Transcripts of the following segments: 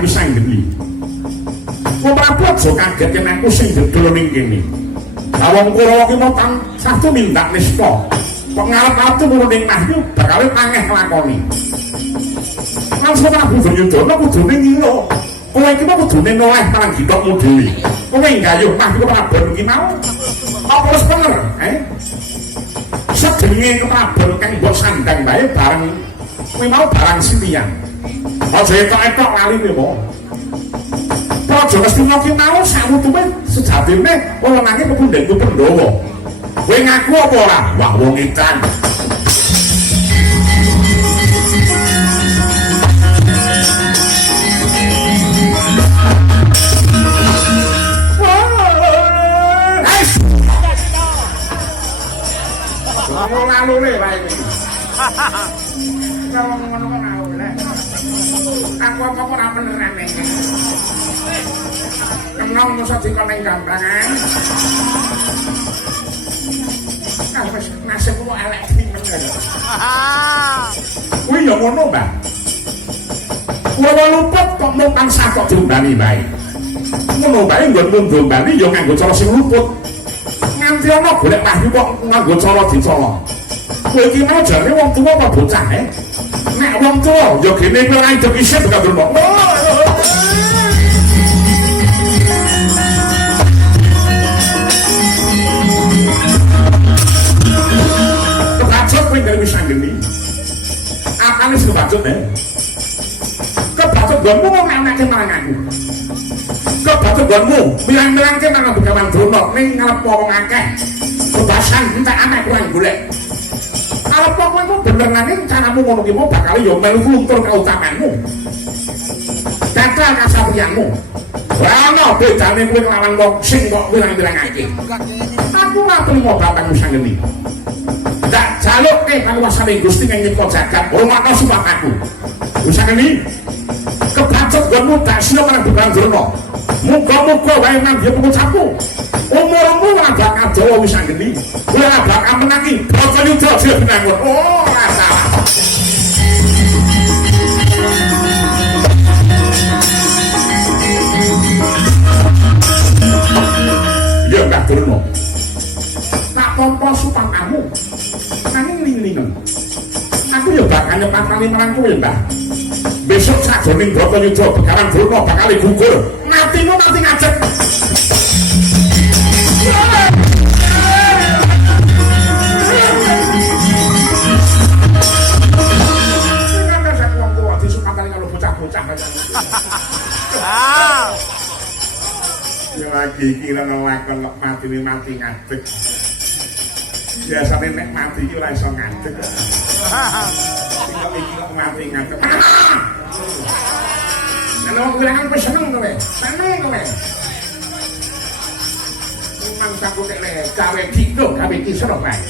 kang wis anggeni. Kok Prabu aja kaget yen aku sing jedul ning kene. Lah wong Kurawa ki mau kang satu mindak nista. Kok ngarep-arep mulu ning Mahyu bakal angeh nglakoni. Langsung Prabu Duryudana kudune ngilo. Kowe iki mau kudune noleh marang githokmu dhewe. Kowe nggayuh Mahyu Prabon iki mau. Apa wis bener, sedenge keprabon kang mbok sandang bae bareng kuwi mau barang silian. Aja etok-etok lali kowe. Praja Ngastina ki mau sawutume sejatine wewenange pepundhenku Pandhawa. Kowe ngaku apa ora? Wah wong edan. Lalu le wae iki. Ngono kok lalu le. Aku apa ora beneran iki. Kenal mesti dikoning gampangan. Wis nasib kok elek temen. Kuwi yo ngono, Mbak. Kuwi luput kok mung satok diombani wae. Ngono wae nggonmu ndombani yo nganggo cara sing luput. Nganti ana golek Mahyu kok nganggo cara dicolok. Kowe iki mau jare wong tuwa apa bocah Nek wong tuwa yo gene kowe ora idep isih bakal durmo. Kebacut kowe gawe wis anggeni. Akane wis kebacut Kebacut gonmu ngene marang aku. Kebacut gonmu mirang-mirangke marang Begawan Drona ning ngarep wong akeh. Kebasan entek anek kowe golek. Kalau pokoknya bener nanging caramu ngono ki mau bakal yo melu luntur kautamanmu. Gagal kasatriyanmu. Ora ono bedane kowe nglawan wong sing kok wirang-wirangake. Aku ora trimo batangmu sanggeni. Ndak jaluke kaluwasane Gusti kang nyipta jagat, hormatna supataku. Wis sanggeni. Kebacut gonmu tak sira marang Begawan Drona. Muga-muga wae nang dia pengucapku. Umurmu ora bakal dawa wis sanggeni. Kowe ora bakal menangi Bratayuda dhewe benangun. Oh, ora salah. Ya Mbah Durna. Tak tampa supatamu. Nanging ning-ningen. Aku ya bakal nyepatani marang kowe, Mbah. Besok sajroning Bratayuda Begawan Drona bakal gugur. Matimu nanti ngajak. Ya lagi kira ngelakon mati ngadeg. Biasane nek mati iki ora iso ngadeg. Iki kok mati ngadeg. Nek wong kurangan wis seneng kowe. Seneng kowe. Memang saku nek gawe dino gawe kisra bae.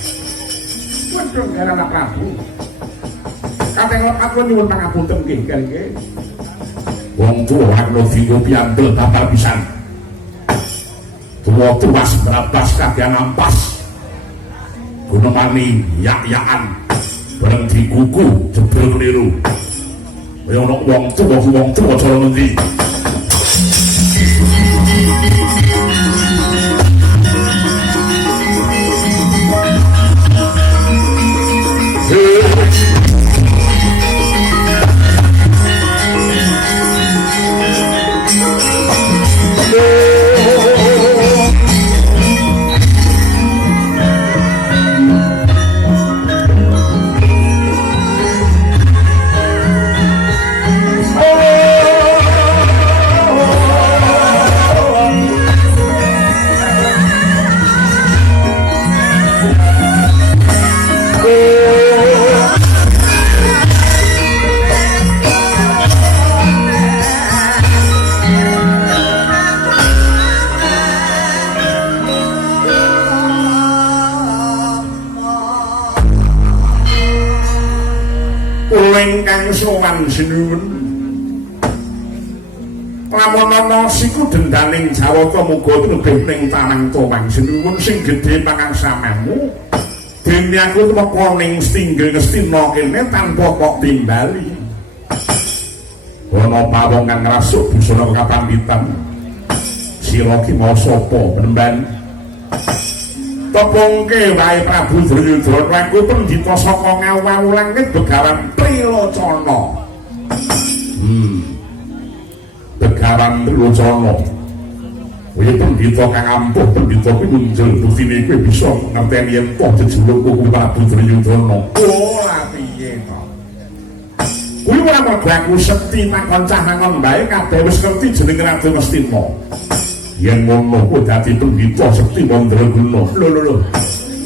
Waduh gara anak Prabu. Kateng aku nyuwun pangapunten nggih nggih. Wong tuwa aku dino piantul babar pisan. Tuwa tuwas berabas kagian ampas. Gunemani yak-yakan bareng dikuku jebul keliru. Kaya ana wong tuwa cara ngendi. Ingkang sowan sinuwun lamun ana siku dendaning Jawata muga lebih ning tanang towang sinuwun sing gedhe pangangsamamu dene aku temeka ning Stinggil Ngastina kene tanpa kok timbali ana pawongan ngrasuk busana kapambitan sira ki mau sapa penemban tepungke wae Prabu Duryudana aku pendhita saka Ngawulang Begawan Trilocana Begawan Trilocana kuwi pendhita kang ampuh pendhita kuwi munjul buktine kowe bisa ngerteni yen to jejuluk kuwi Prabu Duryudana ora piye to kuwi ora mergo aku sekti takon cahangon bae kabeh wis ngerti jeneng Ratu Mestina yen ngono kuwi dadi pendhita sekti Mandraguna lho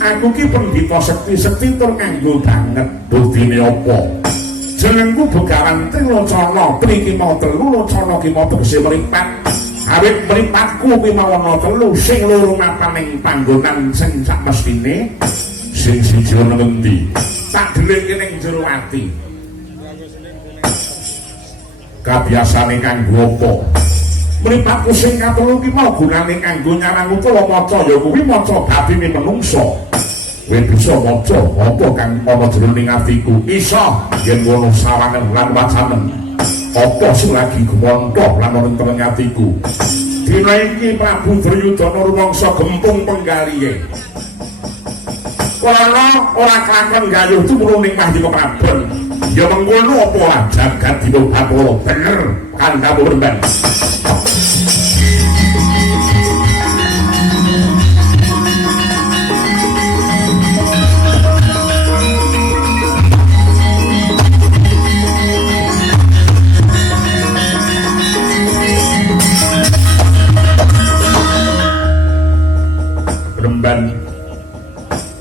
aku ki pendhita sekti tur nganggo banget buktine apa jenengku Begawan Trilocana mriki mau Trilocana ki mau tegese mripat awit mripatku kuwi mau ana telu sing loro mapan ing panggonan sing sak mestine sing siji ana ngendi tak dheleke ning jero ati kabiasane kanggo apa mripatku sing katelu ki mau gunane kanggo nyarang utawa maca ya kuwi maca batine menungsa kowe bisa maca apa kang ana jroning atiku isa yen ngono sawangen lan wacanen apa sing lagi gumonthok lan ana ing atiku dina iki Prabu Duryudana rumangsa gempung penggalihe ora kelakon gayuh tumurun ning Mahdika Prabon ya mengkono apa ora jagat dina Bathara bener kan kamu remban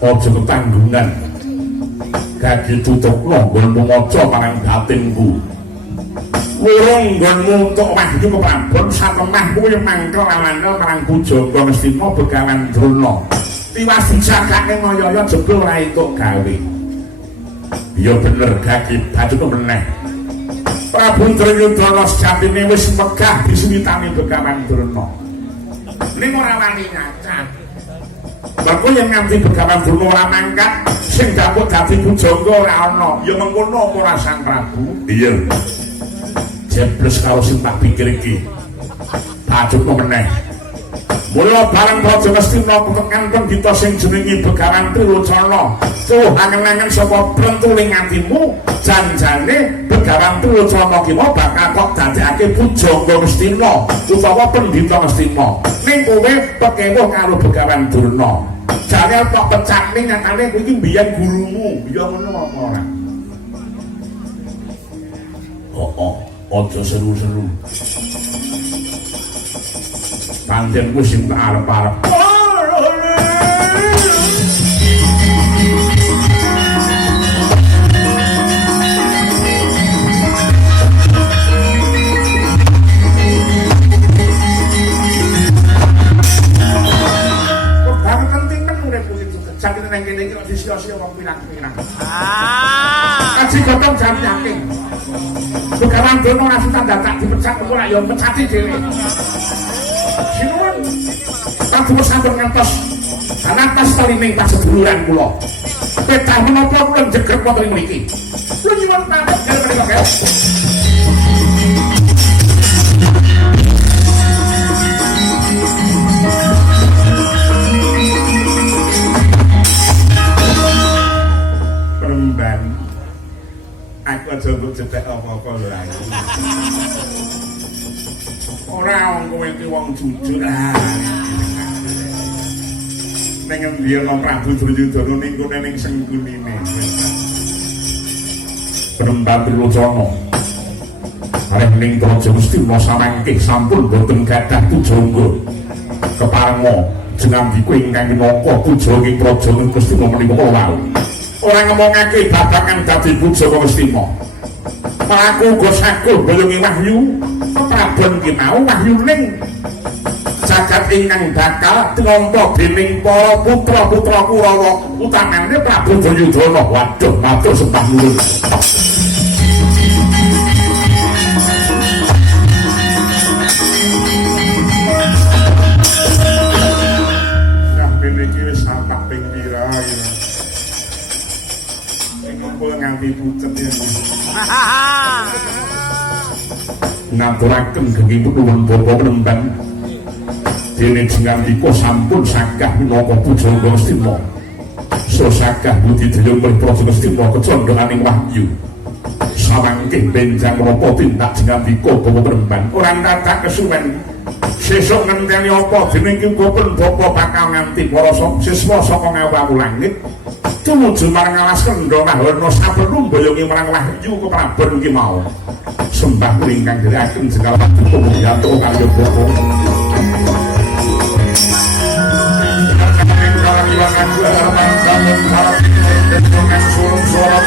aja ketanggungan kaki tutukno nggonmu maca marang batinku wurung nggonmu untuk Wahyu Prabon satemah kuwi mangkel lawana marang Pujangga Mestina Begawan Drona tiwas dijagake ngaya-aya jebul ora entuk gawe ya bener kaki batu meneh Prabu Duryudana sejatine wis megah disuwitani Begawan Drona ning ora wani ngacat Mergo yang nganti Begawan Drona ora mangkat sing dapuk dadi pujangga ora ana ya mengkono apa ora Sang Prabu iya jebles karo sing tak pikir iki bajukno meneh mula bareng Praja Mestina tekan pendhita sing jenenge Begawan Trilocana tuh angen-angen sapa brentuling atimu janjane Begawan Trilocana ki mau bakal kok dadekake pujangga Mestina utawa pendhita Mestina ning kowe pekewuh karo Begawan Drona jane kok pecak ning nyatane kowe iki mbiyen gurumu ya ngono apa ora aja seru-seru panjenengan sing arep-arep sakit nang kene iki kok sia-sia wong pirang-pirang. Aji gotong jan yakin. Begawan Drona langsung tanda tak dipecat kok ora ya pecati dhewe. Sinuwun. Tak sampun ngantos atas talining paseduluran kula. Petah menapa kula jeger wonten mriki. Kula nyuwun pamit kaliyan kok. Aku aja untuk cetek apa-apa lho aku. Ora wong kowe iki wong jujur. Ning endi ana Prabu Duryudana ning kene ning sengkunine. Penembang Trilocana. Arep ning Praja Mestina samangke sampun boten gadah pujangga. Keparenga jeneng kowe ingkang minangka pujangga ing Praja Mestina menika wau. Orang ngomongake babagan dadi Pujangga Mestina. Aku uga saguh golongi wahyu Prabon ki mau wahyuning jagat ingkang bakal tinampa dening para putra-putra Kurawa utamane Prabu Duryudana. Waduh, matur sembah nuwun. Nah, kene iki wis sampak ping pira ya. Nganti pucet ya. ngaturaken genging nuwun Bapa Penembang dene jengandika sampun sagah minangka pujangga Astina so sagah budidaya mrih Praja Astina kecondonganing wahyu sawangking benjang menapa tindak jengandika Bapa Penembang ora dadak kesuwen sesuk ngenteni apa dening kipun Bapa bakal nganti para siswa saka ngawu langit tumuju marang alas kendha Maharana saperlu mboyongi marang wahyu keprabon iki mau sembah ingkang dherekaken segala paduka mulyatro kalih Bapa Ilang aku harapan bangun harap dengan sulung suara